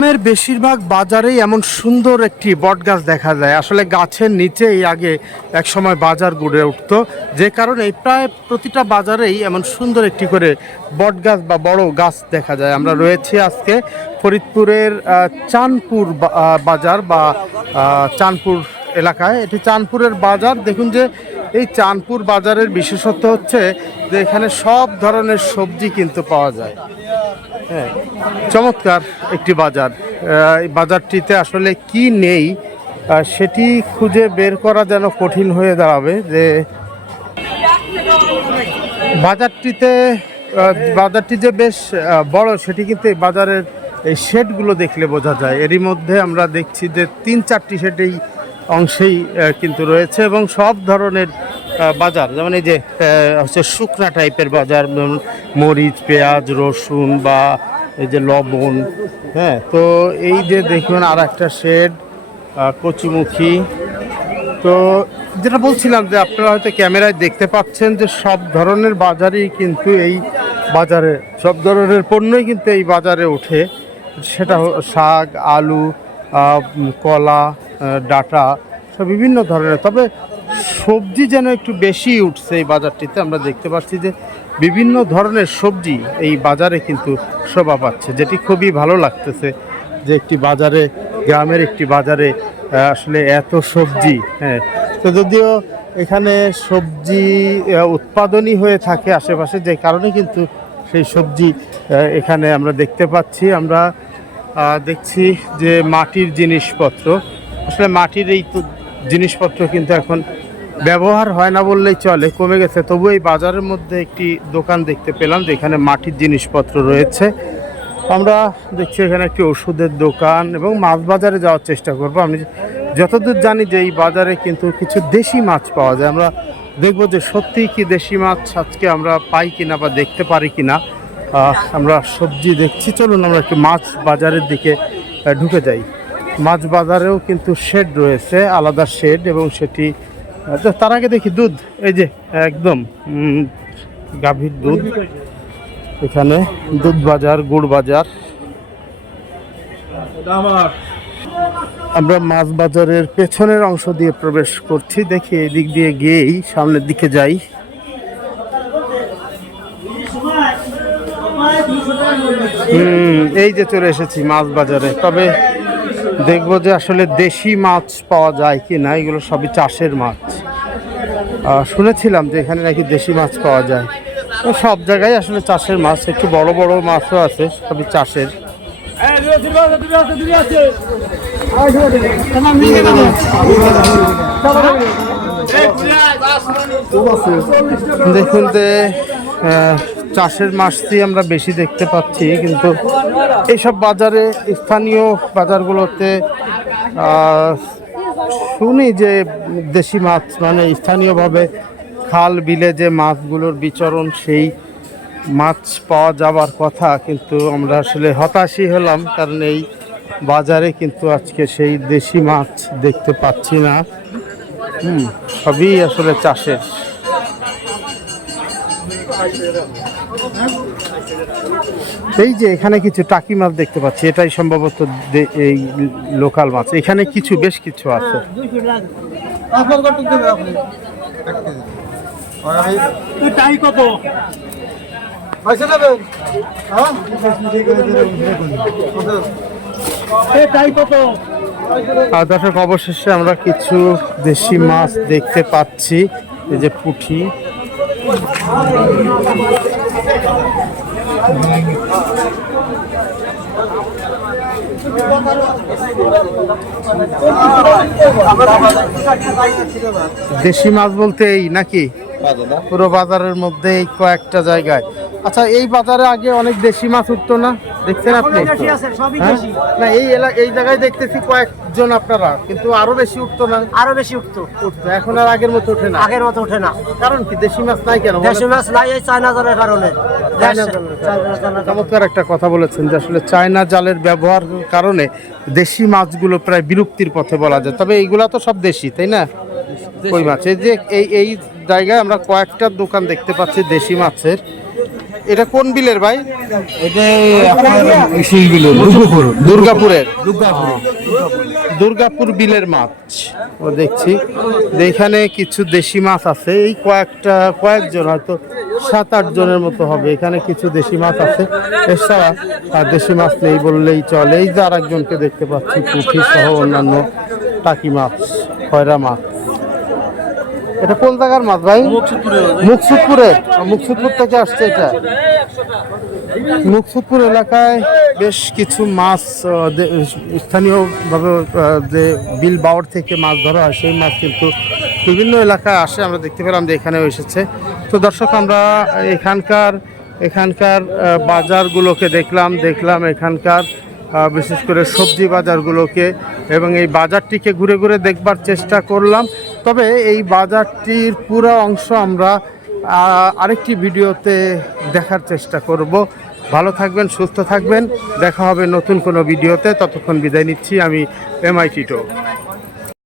গ্রামের বেশিরভাগ বাজারেই এমন সুন্দর একটি বট গাছ দেখা যায়। আসলে গাছের নিচেই আগে এক সময় বাজার গড়ে উঠতো। যে কারণে প্রায় প্রতিটা বাজারেই এমন সুন্দর একটি করে বট গাছ বা বড় গাছ দেখা যায়। আমরা রয়েছি আজকে ফরিদপুরের চাঁদপুর বাজার বা চাঁদপুর এলাকায়। এটি চাঁদপুরের বাজার। দেখুন যে এই চাঁদপুর বাজারের বিশেষত্ব হচ্ছে যে এখানে সব ধরনের সবজি কিন্তু পাওয়া যায়। হ্যাঁ। চমৎকার একটি বাজার। এই বাজারটিতে আসলে কি নেই সেটি খুঁজে বের করা যেন কঠিন হয়ে দাঁড়াবে যে বাজারটিতে বাজারটি যে বেশ বড়, সেটি কিন্তু এই বাজারের এই শেডগুলো দেখলে বোঝা যায়। এরই মধ্যে আমরা দেখছি যে তিন চারটি শেড অংশেই কিন্তু রয়েছে এবং সব ধরনের বাজার, যেমন এই যে হচ্ছে শুকনা টাইপের বাজার মরিচ, পেঁয়াজ, রসুন বা এই যে লবণ হ্যাঁ তো এই যে দেখুন আর একটা শেড কচুমুখী। তো যেটা বলছিলাম যে আপনারা হয়তো ক্যামেরায় দেখতে পাচ্ছেন যে সব ধরনের বাজারই কিন্তু এই বাজারে, সব ধরনের পণ্যই কিন্তু এই বাজারে ওঠে। সেটা শাক, আলু কলা ডাটা সব বিভিন্ন ধরনের। তবে সবজি যেন একটু বেশি উঠছে এই বাজারটিতে, আমরা দেখতে পাচ্ছি যে বিভিন্ন ধরনের সবজি এই বাজারে কিন্তু শোভা পাচ্ছে, যেটি খুবই ভালো লাগতেছে যে একটি বাজারে, গ্রামের একটি বাজারে আসলে এত সবজি হ্যাঁ। তো যদিও এখানে সবজি উৎপাদনই হয়ে থাকে আশেপাশে, যে কারণে কিন্তু সেই সবজি এখানে আমরা দেখতে পাচ্ছি, আমরা দেখছি যে মাটির জিনিসপত্র। আসলে মাটির এই জিনিসপত্র কিন্তু এখন ব্যবহার হয় না বললেই চলে, কমে গেছে। তবু এই বাজারের মধ্যে একটি দোকান দেখতে পেলাম, যেখানে মাটির জিনিসপত্র রয়েছে। আমরা দেখছি এখানে একটি ওষুধের দোকান এবং মাছ বাজারে যাওয়ার চেষ্টা করব। আমি যতদূর জানি যে এই বাজারে কিন্তু কিছু দেশি মাছ পাওয়া যায়। আমরা দেখব যে সত্যিই কি দেশি মাছ আজকে আমরা পাই কিনা বা দেখতে পারি কিনা। আমরা সবজি দেখছি। চলুন আমরা একটু মাছ বাজারের দিকে ঢুকে যাই। মাছ বাজারেও কিন্তু শেড রয়েছে, আলাদা শেড এবং সেটি তার আগে দেখি দুধ, এই যে, একদম গাভীর দুধ। এখানে দুধ বাজার, গুড় বাজার। আমরা মাছ বাজারের পেছনের অংশ দিয়ে প্রবেশ করছি, দেখি এদিক দিয়ে গিয়েই, সামনের দিকে যাই। এই যে চলে এসেছি মাছ বাজারে তবে দেখব যে আসলে দেশি মাছ পাওয়া যায় কি না এগুলো সবই চাষের মাছ। শুনেছিলাম যে এখানে নাকি দেশি মাছ পাওয়া যায়। তো সব জায়গায় আসলে চাষের মাছ, একটু বড় বড় মাছও আছে, সবই চাষের। দেখুন যে চাষের মাছটি আমরা বেশি দেখতে পাচ্ছি, কিন্তু এইসব বাজারে স্থানীয় বাজারগুলোতে শুনি যে দেশি মাছ মানে স্থানীয়ভাবে খাল বিলে যে মাছগুলোর বিচরণ, সেই মাছ পাওয়া যাবার কথা, কিন্তু আমরা আসলে হতাশই হলাম, কারণ এই বাজারে কিন্তু আজকে সেই দেশি মাছ দেখতে পাচ্ছি না। হুম, সবই আসলে চাষের। এই যে এখানে কিছু টাকি মাছ দেখতে পাচ্ছি, এটাই সম্ভবত এই লোকাল মাছ। এখানে কিছু, বেশ কিছু আছে। দর্শক, অবশেষে আমরা কিছু দেশি মাছ দেখতে পাচ্ছি, এই যে পুঁটি। দেশি মাছ বলতে এই নাকি? পুরো বাজারের মধ্যে কয়েকটা জায়গায়। আচ্ছা এই বাজারে আগে অনেক দেশি মাছ উঠতো না? দেখছেন আপনি? হ্যাঁ? না এই এলাকা এই জায়গায় দেখতেছি কয়েকজন আপনারা কিন্তু আরও বেশি উঠতো না? আরও বেশি উঠতো। উঠতো এখন আর আগের মতো ওঠে না? আগের মতো ওঠে না। কারণ কি দেশি মাছ নাই কেন? দেশি মাছ নাই এই চায়না জালের কারণে। চমৎকার একটা কথা বলেছেন যে আসলে চায়না জালের ব্যবহার কারণে দেশি মাছগুলো প্রায় বিলুপ্তির পথে বলা যায়। তবে এইগুলা তো সব দেশি তাই না? কই মাছ? এই যে এই এই জায়গায় আমরা কয়েকটা দোকান দেখতে পাচ্ছি দেশি মাছের। এটা কোন বিলের ভাই? দুর্গাপুরের। দুর্গাপুর। বিলের মাছ। ও দেখছি। এখানে কিছু দেশি মাছ আছে। এই কয়েকটা কয়েকজন হয়তো সাত আট জনের মতো হবে। এখানে কিছু দেশি মাছ আছে। এছাড়া আর দেশি মাছ নেই বললেই চলে। এই যে আর একজনকে দেখতে পাচ্ছি পুঁটি সহ অন্যান্য টাকি মাছ খয়রা মাছ। এটা কোন জায়গার মাছ ভাই? মুকসুদপুরে। মুকসুদপুর থেকে আসছে এটা। মুকসুদপুর এলাকায় বেশ কিছু মাছ স্থানীয়ভাবে যে বিল বাওয়ার থেকে মাছ ধরা হয় সেই মাছ কিন্তু বিভিন্ন এলাকায় আসে আমরা দেখতে পেলাম যে এখানেও এসেছে। তো দর্শক আমরা এখানকার এখানকার বাজারগুলোকে দেখলাম দেখলাম এখানকার বিশেষ করে সবজি বাজারগুলোকে এবং এই বাজারটিকে ঘুরে ঘুরে দেখবার চেষ্টা করলাম। তবে এই বাজারটির পুরো অংশ আমরা আরেকটি ভিডিওতে দেখার চেষ্টা করব। ভালো থাকবেন, সুস্থ থাকবেন। দেখা হবে নতুন কোনো ভিডিওতে। ততক্ষণ বিদায় নিচ্ছি। আমি এমআইটি টিটো।